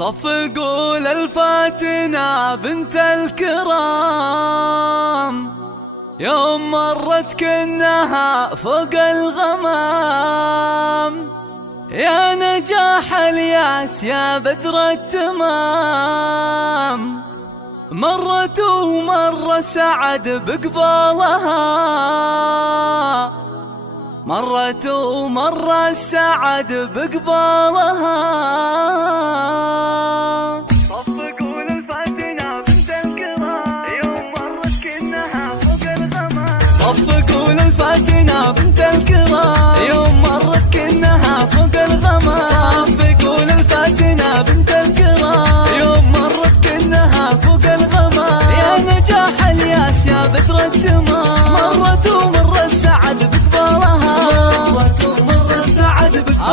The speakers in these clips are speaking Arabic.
صفقوا للفاتنة بنت الكرام يوم مرت كنها فوق الغمام. يا نجاح الياس يا بدر التمام، مرت ومر السعد بقبالها، مرت ومر السعد بقبالها. صفقوا للفاتنة بنت الكرام يوم مرت كنها فوق الغمام. صفقوا للفاتنة بنت الكرام يوم مرت كنها فوق الغمام. صفقوا للفاتنة بنت الكرام يوم مرت كنها فوق الغمام. يا نجاح الياس يا بدر التمام، مرت ومر السعد بقبالها،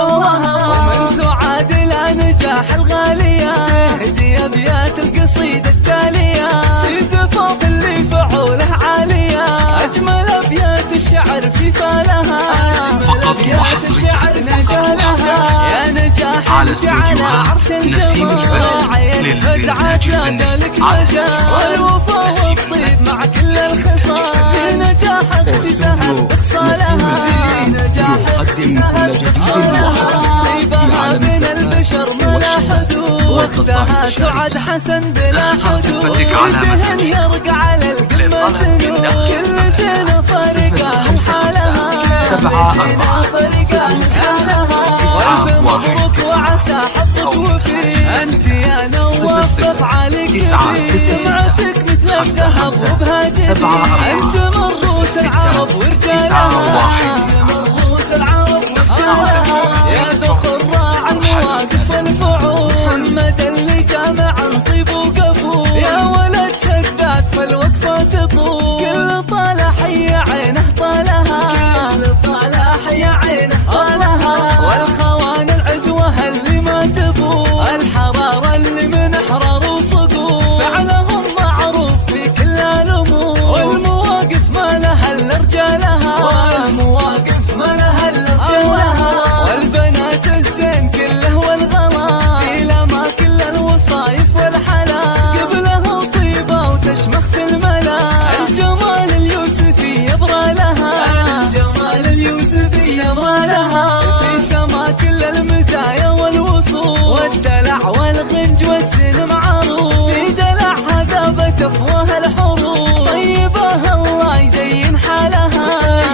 ومن سعاد إلى نجاح الغالية تهدي أبيات القصيدة التالية في زفاف اللي فعوله عالية. أجمل أبيات الشعر في فالها، أجمل أبيات الشعر نجالها. يا نجاح أنت على عرش الجمال، راعي الفزعات لا جالك مجال، والوفا والطيب مع كل الخصال. في نجاح اختزاها بخصالها، في نجاح اختزاها بخصالها. طيبها من البشر ملا حدود، وقتها سعد حسن بلا حدود. دهن يرقى على القمة سنود، كل سنة فرقة من حالها، كل سنة فرقة من حالها. والف مبروك وعسى حظك وفي، انت يا نواف افعالك في سمعتك مثل الذهب وبهاجتي. انت مروس العرب ورجالها، مروس العرب ورجالها. يا ذو خراع المواقف والفعول، محمد اللي جامع طيب وقبول. يا ولد شداد فالوقفة تطول، كل طالع حي عينه طالها، كل طالع حي عينه طالها. والخوان العزوة اللي ما تبول، الحرارة اللي من احرار وصقول. فعلهم معروف في كل الامور، والمواقف ما لها الا رجالها، والمواقف ما لها الا رجالها. والبنات الزين كله والغلا، إلى ما كل الوصايف والحلا، قبله طيبة وتشمخ في الملا. الجمال اليوسفي يبرى لها، الجمال اليوسفي يبرى لها. في سما كل المزايا والوصول، والدلع والغنج والزين معروف. في دلعها ذابت افواه الحروف، طيبها الله يزين حالها،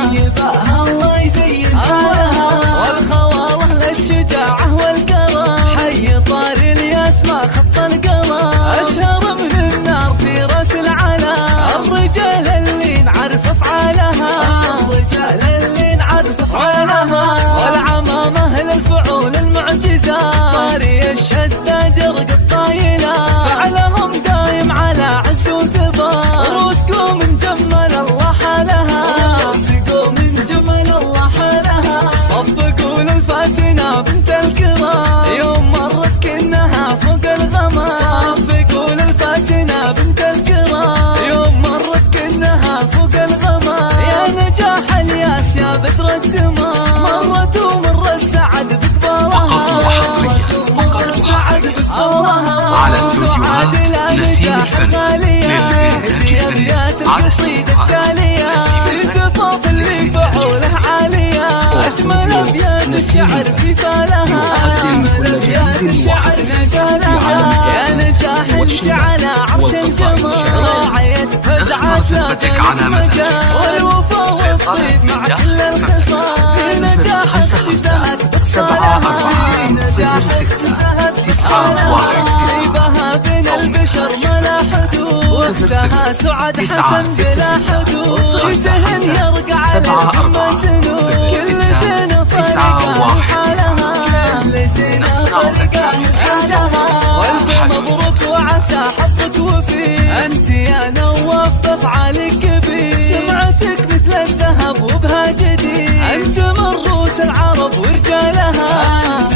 طيبها الله يزين حالها. والخواله للشجاعة والكرم، حي طار الياس ما خط القمر. أشهر من النار في راس العلا، الرجال اللي نعرف افعالها، الرجال اللي نعرف افعالها. والعمامة للفعول المعجزة، طاري الشداد يرقى الطايلة. فعلهم دايم على عز وثبات، روسكم من جمل الله حالها، روسكم من جمل الله حالها. صفقوا للفاتنة بنت الكرام يوم مرت كنها فوق الغمام. صفقوا للفاتنة بنت الكرام يوم مرت كنها فوق الغمام. يا نجاح الياس يا بدر التمام، مرت ومر السعد بقبالها، مرت ومر السعد بقبالها. على استوديوهات نسيم الفن تهدي أبيات القصيدة التالية في زفاف اللي فعوله عالية. أجمل أبيات الشعر في فالها، أجمل أبيات الشعر نقالها. يا نجاح أنت على عرش الجمال، راعية فزعات لا جالك مجال، والوفا والطيب مع كل الخصال. في نجاح اختزاهت بخصالها، في نجاح اختزاهت بخصالها. طيبها بين البشر ملا حدود، وقتها سعد حسن بلا حدود. دهن يرقى على القمة سنود، كل سنة فرقة من حالها، كل سنة فرقة من حالها. والف مبروك وعسى حظك وفي، انت يا نواف بافعالك كبير. سمعتك مثل الذهب وبهاجتي، انت مروس العرب ورجالها، انت